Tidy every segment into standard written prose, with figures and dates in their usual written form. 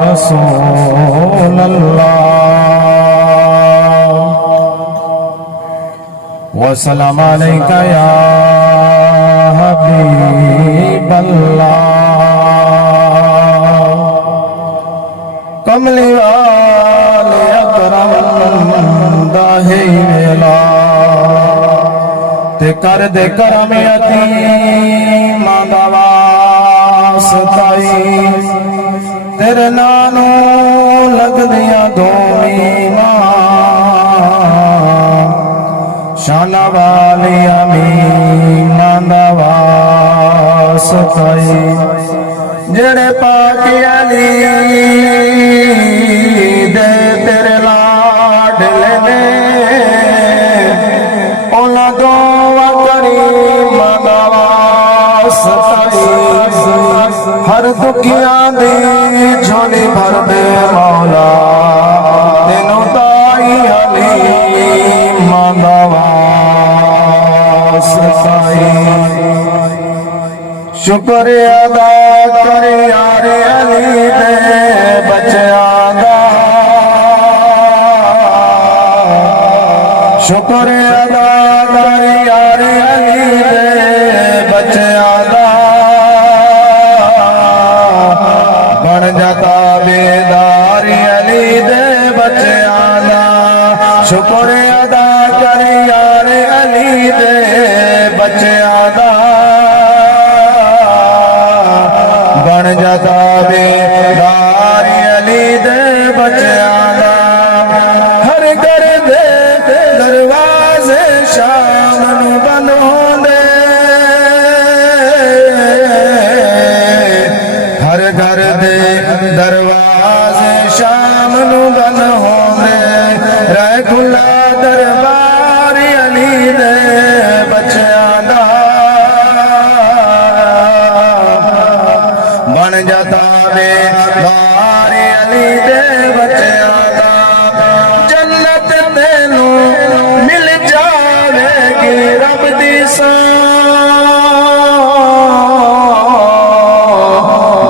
रसूल अल्लाह वसलाम अलैका या हबीब अल्लाह। कमली वाले अकरम दाहे मेला ते कर दे करम यतीम सताई तेरे नानू लग दिया दोमी मां शाना वाली अमीन सताई जेड़े पाक अली दे तेरे लाडले ने ओला दो करीम सताई हर दुखिया दी झोली भर दे मौला तेनू ताई हलीम सताई। शुक्र अदा कर यार अली दे बच्चों दा शुक्र अदा कर यार अली दे बच्चों दा बन जाता बेदार अली दे बच्चों दा। शुक्र अदा कर यार अली दे बच्चों दा बन जाता बेदार अली दे बच्चों दा। हर घर दे दरवाजे शाम नू बनोंदे हर घर दे दरवाजे शाम नू बंद होंदे रह खुला दरबार अली दे बच्चों दा बन जाता बेदार अली दे बच्चों दा। जन्नत तेनू मिल जावेगी रब दी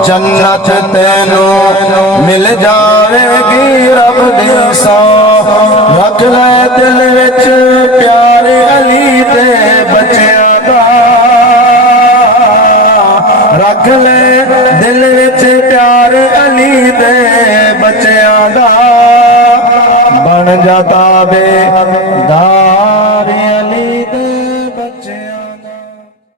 जन्नत तेनू मिल जावेगी रब दी रख ले दिल विच प्यार अली दे बच्चों दा रख ले दिल विच प्यार अली दे बच्चों दा बन जाता बेदार